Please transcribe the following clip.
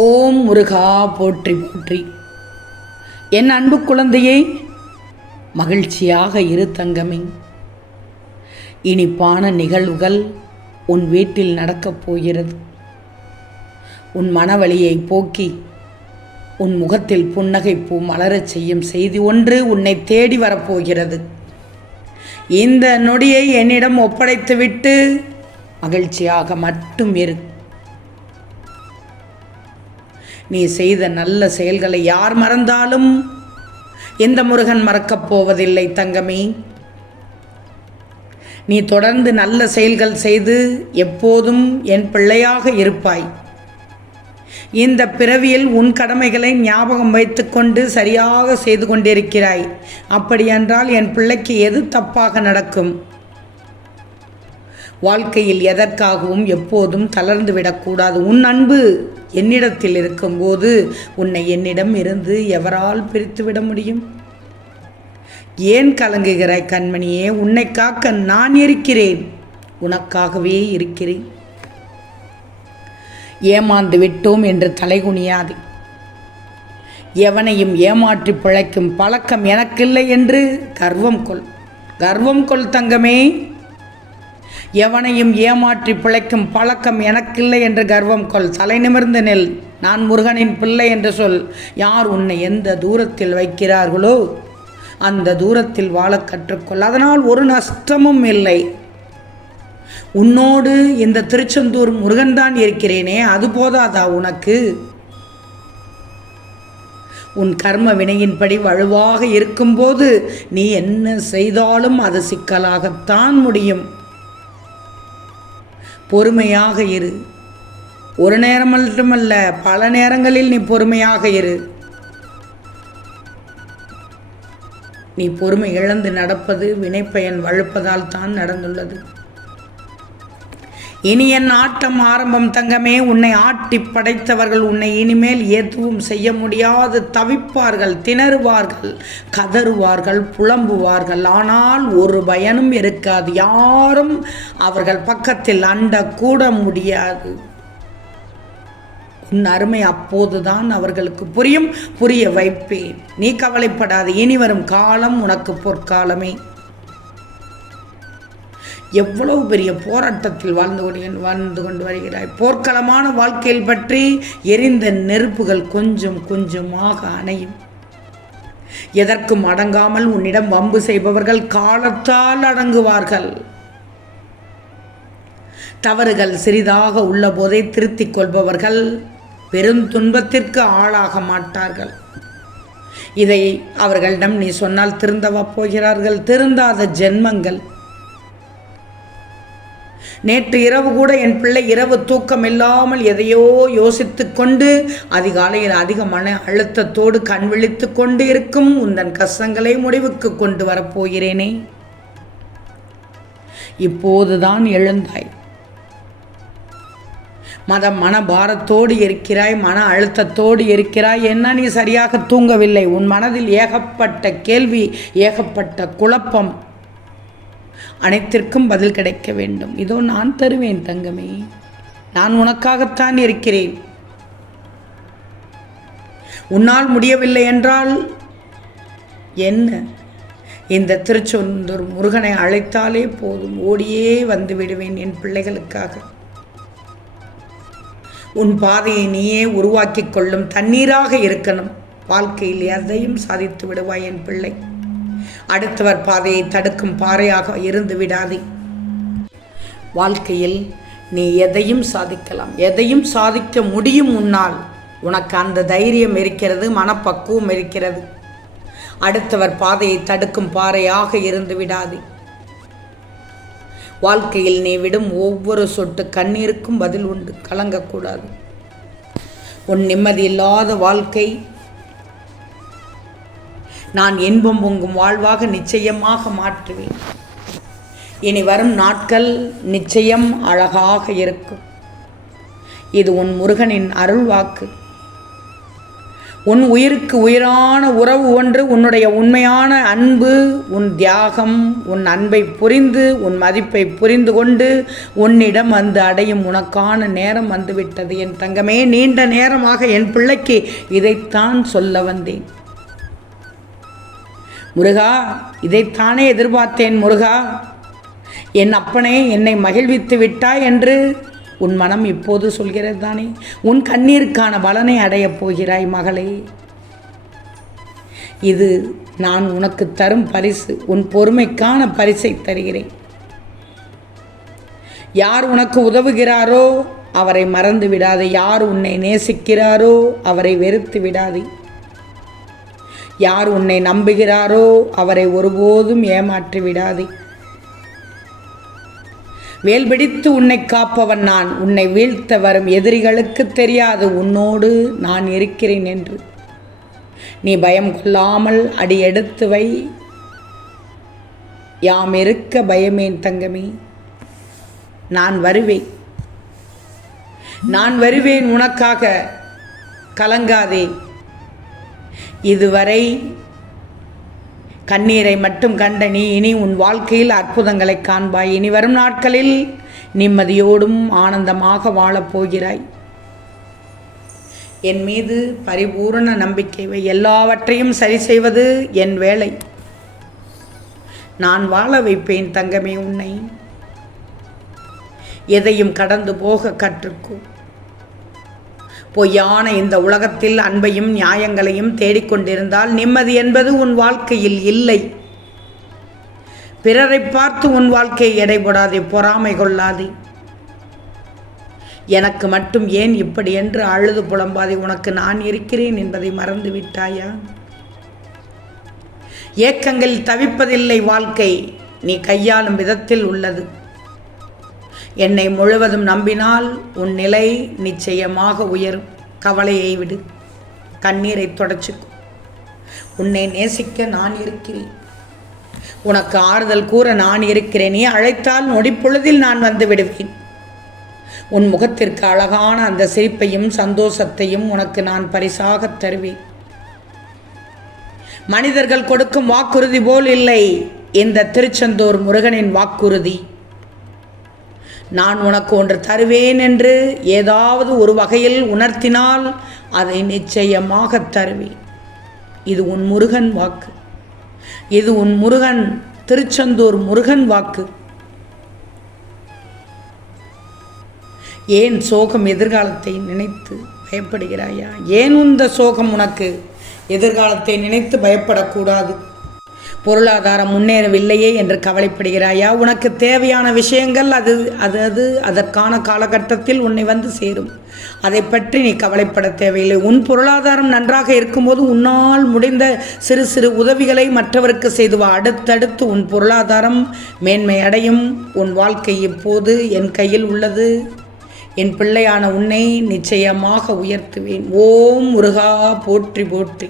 ஓம் முருகா போற்றி போற்றி. என் அன்பு குழந்தையே, மகிழ்ச்சியாக இரு தங்கமே. இனிப்பான நிகழ்வுகள் உன் வீட்டில் நடக்கப் போகிறது. உன் மனவலியை போக்கி உன் முகத்தில் புன்னகை பூ மலரச் செய்யும் செய்தி ஒன்று உன்னை தேடி வரப்போகிறது. இந்த நொடியை என்னிடம் ஒப்படைத்துவிட்டு மகிழ்ச்சியாக மட்டும் இரு. நீ செய்த நல்ல செயல்களை யார் மறந்தாலும் இந்த முருகன் மறக்கப் போவதில்லை தங்கமே. நீ தொடர்ந்து நல்ல செயல்கள் செய்து எப்போதும் என் பிள்ளையாக இருப்பாய். இந்த பிறவியில் உன் கடமைகளை ஞாபகம் வைத்துக்கொண்டு சரியாக செய்து கொண்டிருக்கிறாய். அப்படியென்றால் என் பிள்ளைக்கு எது தப்பாக நடக்கும்? வாழ்க்கையில் எதற்காகவும் எப்போதும் தளர்ந்து விடக்கூடாது. உன் அன்பு என்னிடத்தில் இருக்கும்போது உன்னை என்னிடம் இருந்து எவரால் பிரித்துவிட முடியும்? ஏன் கலங்குகிறாய் கண்மணியே? உன்னை காக்க நான் இருக்கிறேன். உனக்காகவே இருக்கிறேன். ஏமாந்து விட்டோம் என்று தலைகுனியாது. எவனையும் ஏமாற்றி பிழைக்கும் பழக்கம் எனக்கில்லை என்று கர்வம் கொள் தங்கமே. எவனையும் ஏமாற்றி பிழைக்கும் பழக்கம் எனக்கில்லை என்று கர்வம் கொள். தலை நிமிர்ந்து நெல். நான் முருகனின் பிள்ளை என்று சொல். யார் உன்னை எந்த தூரத்தில் வைக்கிறார்களோ அந்த தூரத்தில் வாழ கற்றுக்கொள். அதனால் ஒரு நஷ்டமும் இல்லை. உன்னோடு இந்த திருச்செந்தூர் முருகன்தான் இருக்கிறேனே, அது போதாதா உனக்கு? உன் கர்ம வினையின்படி வலுவாக இருக்கும்போது நீ என்ன செய்தாலும் அது சிக்கலாகத்தான் முடியும். பொறுமையாக இரு. ஒரு நேரம் மட்டுமல்ல, பல நேரங்களில் நீ பொறுமையாக இரு. நீ பொறுமை இழந்து நடப்பது வினைப்பயன் வழுப்பதால் தான் நடந்துள்ளது. இனி என் ஆட்டம் ஆரம்பம் தங்கமே. உன்னை ஆட்டி படைத்தவர்கள் உன்னை இனிமேல் எதுவும் செய்ய முடியாது. தவிப்பார்கள், திணறுவார்கள், கதறுவார்கள், புலம்புவார்கள். ஆனால் ஒரு பயனும் இருக்காது. யாரும் அவர்கள் பக்கத்தில் அண்டக்கூட முடியாது. உன் அருமை அப்போதுதான் அவர்களுக்கு புரியும். புரிய வைப்பேன். நீ கவலைப்படாது. இனி வரும் காலம் உனக்கு பொற்காலமே. எவ்வளவு பெரிய போராட்டத்தில் வாழ்ந்து கொண்டு வருகிறாய். போர்க்களமான வாழ்க்கையில் பற்றி எரிந்த நெருப்புகள் கொஞ்சம் கொஞ்சமாக அணையும். எதற்கும் அடங்காமல் உன்னிடம் வம்பு செய்பவர்கள் காலத்தால் அடங்குவார்கள். தவறுகள் சிறிதாக உள்ள போதே திருத்திக் கொள்பவர்கள் பெருந்துன்பத்திற்கு ஆளாக மாட்டார்கள். இதை அவர்களிடம் நீ சொன்னால் திருந்தவா போகிறார்கள்? திருந்தாத ஜென்மங்கள். நேற்று இரவு கூட என் பிள்ளை இரவு தூக்கம் இல்லாமல் எதையோ யோசித்து கொண்டு அதிகாலையில் அதிக மன அழுத்தத்தோடு கண் விழித்து கொண்டு இருக்கும் உந்தன் கஷ்டங்களை முடிவுக்கு கொண்டு வரப்போகிறேனே. இப்போதுதான் எழுந்தாய். மன பாரத்தோடு இருக்கிறாய், மன அழுத்தத்தோடு இருக்கிறாய். என்ன நீ சரியாக தூங்கவில்லை? உன் மனதில் ஏகப்பட்ட கேள்வி, ஏகப்பட்ட குழப்பம். அனைத்திற்கும் பதில் கிடைக்க வேண்டும். இதோ நான் தருவேன் தங்கமே. நான் உனக்காகத்தான் இருக்கிறேன். உன்னால் முடியவில்லை என்றால் என்ன? இந்த திருச்செந்தூர் முருகனை அழைத்தாலே போதும், ஓடியே வந்து விடுவேன் என் பிள்ளைகளுக்காக. உன் பாதையை நீயே உருவாக்கி கொள்ளும் தண்ணீராக இருக்கணும். வாழ்க்கையில் எதையும் சாதித்து விடுவாய் என் பிள்ளை. அடுத்தவர் பாதையை தடுக்கும் பாறையாக இருந்து விடாதே. வாழ்க்கையில் நீ எதையும் சாதிக்கலாம், எதையும் சாதிக்க முடியும். உன்னால் உனக்கு அந்த தைரியம் இருக்கிறது, மனப்பக்குவம் இருக்கிறது. அடுத்தவர் பாதையை தடுக்கும் பாறையாக இருந்து விடாதே. வாழ்க்கையில் நீ விடும் ஒவ்வொரு சொட்டு கண்ணீருக்கும் பதில் உண்டு. கலங்கக்கூடாது. உன் நிம்மதி இல்லாத வாழ்க்கை நான் இன்பம் பொங்கும் வாழ்வாக நிச்சயமாக மாற்றுவேன். இனி வரும் நாட்கள் நிச்சயம் அழகாக இருக்கும். இது உன் முருகனின் அருள் வாக்கு. உன் உயிருக்கு உயிரான உறவு ஒன்று, உன்னுடைய உண்மையான அன்பு, உன் தியாகம், உன் அன்பை புரிந்து உன் மதிப்பை புரிந்து கொண்டு உன்னிடம் வந்து அடையும் உனக்கான நேரம் வந்துவிட்டது என் தங்கமே. நீண்ட நேரமாக என் பிள்ளைக்கு இதைத்தான் சொல்ல வந்தேன். முருகா, இதைத்தானே எதிர்பார்த்தேன். முருகா, என் அப்பனே, என்னை மகிழ்வித்து விட்டாய் என்று உன் மனம் இப்போது சொல்கிறது தானே. உன் கண்ணீருக்கான பலனை அடையப் போகிறாய் மகளே. இது நான் உனக்கு தரும் பரிசு. உன் பொறுமைக்கான பரிசை தருகிறேன். யார் உனக்கு உதவுகிறாரோ அவரை மறந்து விடாதே. யார் உன்னை நேசிக்கிறாரோ அவரை வெறுத்து விடாதே. யார் உன்னை நம்புகிறாரோ அவரை ஒருபோதும் ஏமாற்றி விடாதே. வேல் பிடித்து உன்னை காப்பவன் நான். உன்னை வீழ்த்த வரும் எதிரிகளுக்கு தெரியாது உன்னோடு நான் இருக்கிறேன் என்று. நீ பயம் கொள்ளாமல் அடி எடுத்து வை. யாம் இருக்க பயமேன் தங்கமே. நான் வருவேன், நான் வருவேன் உனக்காக. கலங்காதே. இதுவரை கண்ணீரை மட்டும் கண்ட நீ இனி உன் வாழ்க்கையில் அற்புதங்களை காண்பாய். இனி வரும் நாட்களில் நிம்மதியோடும் ஆனந்தமாக வாழப்போகிறாய். என் மீது பரிபூர்ண நம்பிக்கை வை. எல்லாவற்றையும் சரி செய்வது என் வேலை. நான் வாழ வைப்பேன் தங்கமே உன்னை. எதையும் கடந்து போக கற்றுக்கோ. பொய்யான இந்த உலகத்தில் அன்பையும் நியாயங்களையும் தேடிக்கொண்டிருந்தால் நிம்மதி என்பது உன் வாழ்க்கையில் இல்லை. பிறரை பார்த்து உன் வாழ்க்கையை எடை போடாதே, பொறாமை கொள்ளாதே. எனக்கு மட்டும் ஏன் இப்படி என்று அழுது புலம்பாதே. உனக்கு நான் இருக்கிறேன் என்பதை மறந்து விட்டாயா? ஏக்கங்களில் தவிப்பதில்லை வாழ்க்கை, நீ கையாளும் விதத்தில் உள்ளது. என்னை முழுவதும் நம்பினால் உன் நிலை நிச்சயமாக உயரும். கவலையை விடு, கண்ணீரை தொடச்சிக்கோ. உன்னை நேசிக்க நான் இருக்கிறேன். உனக்கு ஆறுதல் கூற நான் இருக்கிறேன். நீ அழைத்தால் நொடிப்பொழுதில் நான் வந்து விடுவேன். உன் முகத்திற்கு அழகான அந்த சிரிப்பையும் சந்தோஷத்தையும் உனக்கு நான் பரிசாக தருவேன். மனிதர்கள் கொடுக்கும் வாக்குறுதி போல் இல்லை இந்த திருச்செந்தூர் முருகனின் வாக்குறுதி. நான் உனக்கு ஒன்று தருவேன் என்று ஏதாவது ஒரு வகையில் உணர்த்தினால் அதை நிச்சயமாக தருவேன். இது உன் முருகன் வாக்கு. இது உன் முருகன், திருச்செந்தூர் முருகன் வாக்கு. ஏன் சோகம்? எதிர்காலத்தை நினைத்து பயப்படுகிறாயா? ஏன் இந்த சோகம் உனக்கு? எதிர்காலத்தை நினைத்து பயப்படக்கூடாது. பொருளாதாரம் முன்னேறவில்லையே என்று கவலைப்படுகிறாயா? உனக்கு தேவையான விஷயங்கள் அதற்கான காலகட்டத்தில் உன்னை வந்து சேரும். அதை பற்றி நீ கவலைப்பட தேவையில்லை. உன் பொருளாதாரம் நன்றாக இருக்கும்போது உன்னால் முடிந்த சிறு சிறு உதவிகளை மற்றவருக்கு செய்து வா. அடுத்தடுத்து உன் பொருளாதாரம் மேன்மை அடையும். உன் வாழ்க்கை இப்போது என் கையில் உள்ளது. என் பிள்ளையான உன்னை நிச்சயமாக உயர்த்துவேன். ஓம் முருகா போற்றி போற்றி.